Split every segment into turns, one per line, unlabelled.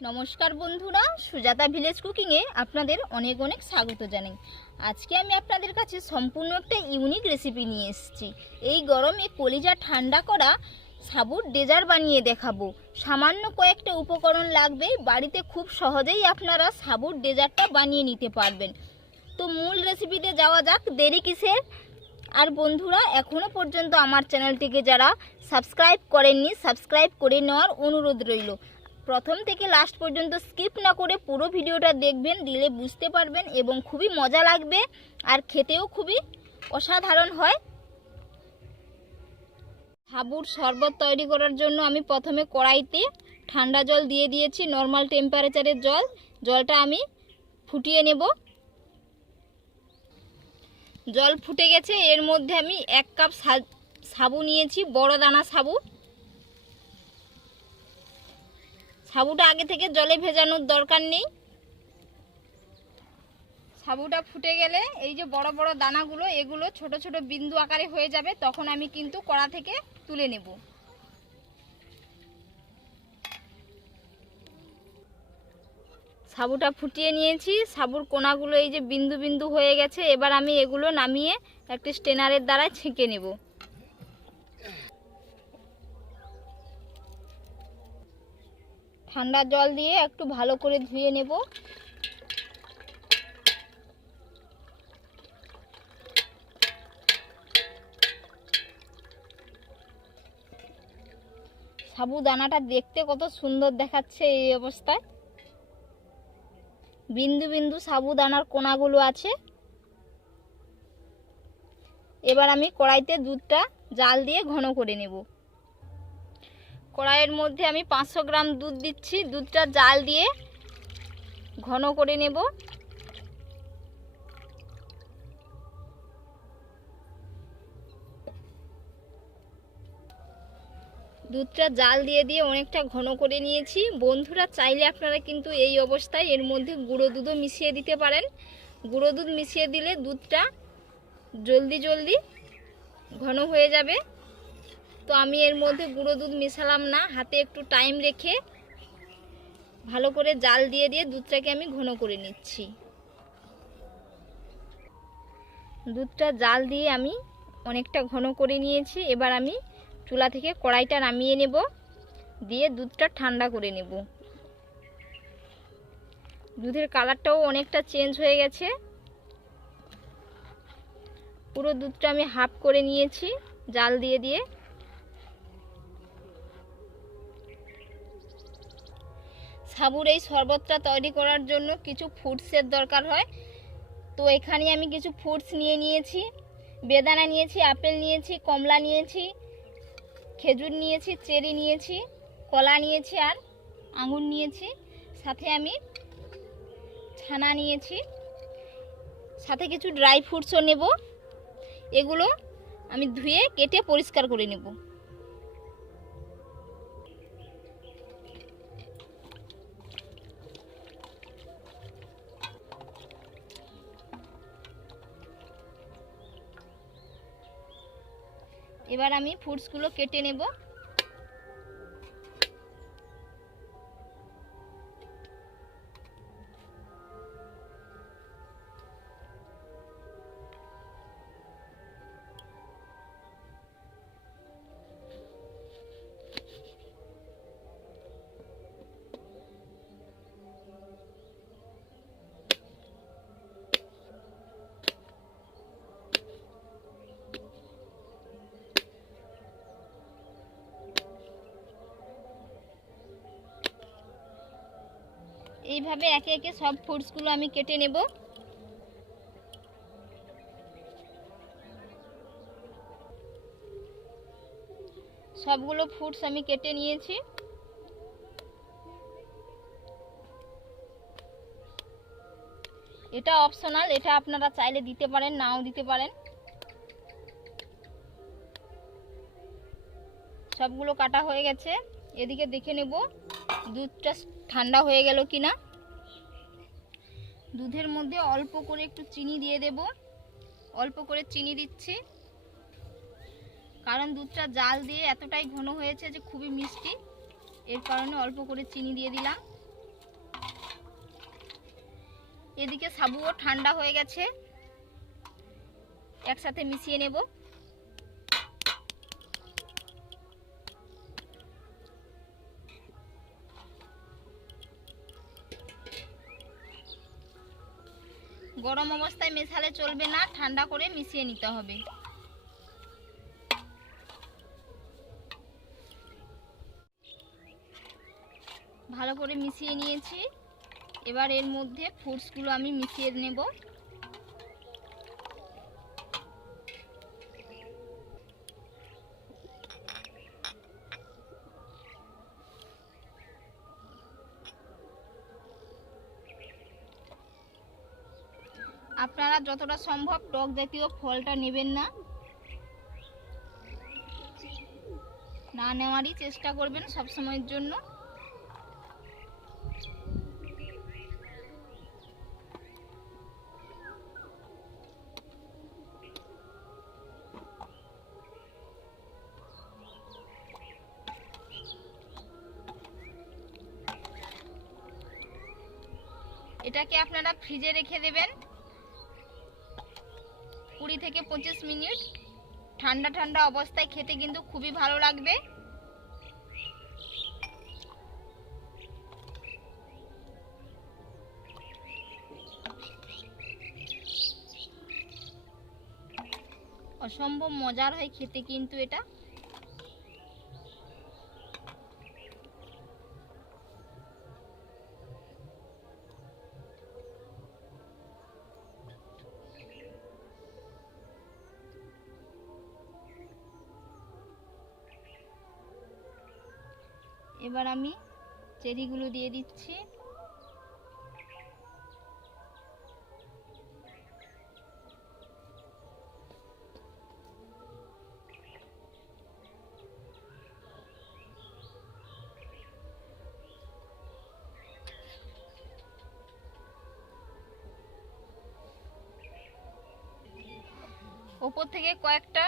নমস্কার বন্ধুরা, সুজাতা ভিলেজ কুকিংয়ে আপনাদের অনেক অনেক স্বাগত জানাই। আজকে আমি আপনাদের কাছে সম্পূর্ণ একটা ইউনিক রেসিপি নিয়ে এসেছি। এই গরমে কলিজা ঠান্ডা করা সাবুর ডেজার বানিয়ে দেখাবো। সামান্য কয়েকটা উপকরণ লাগবে, বাড়িতে খুব সহজেই আপনারা সাবুর ডেজারটা বানিয়ে নিতে পারবেন। তো মূল রেসিপিতে যাওয়া যাক, দেরি কিসের? আর বন্ধুরা এখনও পর্যন্ত আমার চ্যানেলটিকে যারা সাবস্ক্রাইব করেননি সাবস্ক্রাইব করে নেওয়ার অনুরোধ রইল। প্রথম থেকে লাস্ট পর্যন্ত স্কিপ না করে পুরো ভিডিওটা দেখবেন, দিলে বুঝতে পারবেন এবং খুবই মজা লাগবে আর খেতেও খুবই অসাধারণ হয়। সাবুর শরবত তৈরি করার জন্য আমি প্রথমে কড়াইতে ঠান্ডা জল দিয়ে দিয়েছি নর্মাল টেম্পারেচারের জল। জলটা আমি ফুটিয়ে নেব। জল ফুটে গেছে, এর মধ্যে আমি এক কাপ সাবু নিয়েছি, বড় দানা সাবু। সাবুটা আগে থেকে জলে ভেজানোর দরকার নেই। সাবুটা ফুটে গেলে এই যে বড় বড় দানাগুলো, এগুলো ছোট ছোট বিন্দু আকারে হয়ে যাবে, তখন আমি কিন্তু কড়া থেকে তুলে নেব। সাবুটা ফুটিয়ে নিয়েছি, সাবুর কোনাগুলো এই যে বিন্দু বিন্দু হয়ে গেছে, এবার আমি এগুলো নামিয়ে একটি স্টেনারের দ্বারা ছেঁকে নেব। ঠান্ডা জল দিয়ে একটু ভালো করে ধুয়ে নেব। সাবুদানাটা দেখতে কত সুন্দর দেখাচ্ছে এই অবস্থায়। বিন্দু বিন্দু সাবুদানার কোনাগুলো আছে। এবার আমি কড়াইতে দুধটা জাল দিয়ে ঘন করে নেব। কড়াইয়ের মধ্যে আমি পাঁচশো গ্রাম দুধ দিচ্ছি। দুধটা জাল দিয়ে ঘন করে নেব। দুধটা জাল দিয়ে দিয়ে অনেকটা ঘন করে নিয়েছি। বন্ধুরা, চাইলে আপনারা কিন্তু এই অবস্থায় এর মধ্যে গুঁড়ো দুধও মিশিয়ে দিতে পারেন। গুঁড়ো দুধ মিশিয়ে দিলে দুধটা জলদি জলদি ঘন হয়ে যাবে। তো আমি এর মধ্যে গুঁড়ো দুধ মেশালাম না, হাতে একটু টাইম রেখে ভালো করে জাল দিয়ে দিয়ে দুধটাকে আমি ঘন করে নিচ্ছি। দুধটা জাল দিয়ে আমি অনেকটা ঘন করে নিয়েছি, এবার আমি চুলা থেকে কড়াইটা নামিয়ে নেব, দিয়ে দুধটা ঠান্ডা করে নেব। দুধের কালারটাও অনেকটা চেঞ্জ হয়ে গেছে। পুরো দুধটা আমি হাফ করে নিয়েছি, জাল দিয়ে দিয়ে। সাবুর এই শরবতটা তৈরি করার জন্য কিছু ফ্রুটসের দরকার হয়। তো এখানে আমি কিছু ফ্রুটস নিয়ে নিয়েছি। বেদানা নিয়েছি, আপেল নিয়েছি, কমলা নিয়েছি, খেজুর নিয়েছি, চেরি নিয়েছি, কলা নিয়েছি আর আঙুর নিয়েছি। সাথে আমি ছানা নিয়েছি। সাথে কিছু ড্রাই ফ্রুটসও নেব। এগুলো আমি ধুয়ে কেটে পরিষ্কার করে নেব। এবার আমি ফ্রুটসগুলো কেটে নেব। এইভাবে একে একে সব ফ্রুটসগুলো আমি কেটে নেব। সবগুলো ফ্রুটস আমি কেটে নিয়েছি। এটা অপশনাল এটা আপনারা চাইলে দিতে পারেন, নাও দিতে পারেন। সবগুলো কাটা হয়ে গেছে। এদিকে দেখে নেব, দুধটা ঠান্ডা হয়ে গেল কিনা। দুধের মধ্যে অল্প করে একটু চিনি দিয়ে দেব। অল্প করে চিনি দিচ্ছি। কারণ দুধটা জাল দিয়ে এতটাই ঘন হয়েছে যে খুবই মিষ্টি। এর কারণে অল্প করে চিনি দিয়ে দিলাম। এদিকে সাবুও ঠান্ডা হয়ে গেছে। একসাথে মিশিয়ে নেব। গরম অবস্থায় মেশালে চলবে না, ঠান্ডা করে মিশিয়ে নিতে হবে। ভালো করে মিশিয়ে নিয়েছি। এবার এর মধ্যে ফ্রুটসগুলো আমি মিশিয়ে নেব। আপনারা যতটা সম্ভব টক জাতীয় ফলটা নেবেন না। না নেওয়ারই চেষ্টা করবেন সব সময়ের জন্য। এটাকে আপনারা ফ্রিজে রেখে দেবেন। কুড়ি থেকে পঁচিশ মিনিট। ঠান্ডা ঠান্ডা অবস্থায় খেতে কিন্তু খুবই ভালো লাগবে। অসম্ভব মজার হয় খেতে কিন্তু এটা। এবার আমি চেরিগুলো দিয়ে দিচ্ছি। ওপর থেকে কয়েকটা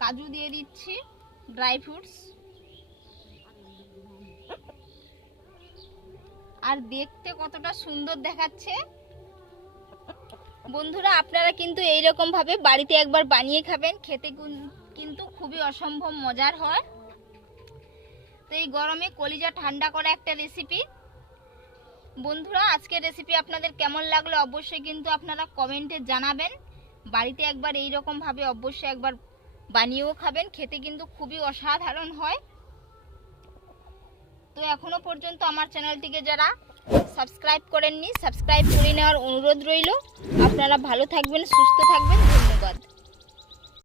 কাজু দিয়ে দিচ্ছি ড্রাই ফ্রুটস আর দেখতে কতটা সুন্দর দেখাচ্ছে। বন্ধুরা, আপনারা কিন্তু এইরকম ভাবে বাড়িতে একবার বানিয়ে খাবেন। খেতে কিন্তু খুবই অসম্ভব মজার হয়। তো এই গরমে কলিজা ঠান্ডা করা একটা রেসিপি বন্ধুরা, আজকের রেসিপি আপনাদের কেমন লাগল অবশ্যই কিন্তু আপনারা কমেন্টে জানাবেন। বাড়িতে একবার এই রকম ভাবে অবশ্যই একবার বানিয়েও খাবেন। খেতে কিন্তু খুবই অসাধারণ হয়। তো এখনও পর্যন্ত আমার চ্যানেলটিকে যারা সাবস্ক্রাইব করেননি, সাবস্ক্রাইব করে নেওয়ার অনুরোধ রইল। আপনারা ভালো থাকবেন, সুস্থ থাকবেন, ধন্যবাদ।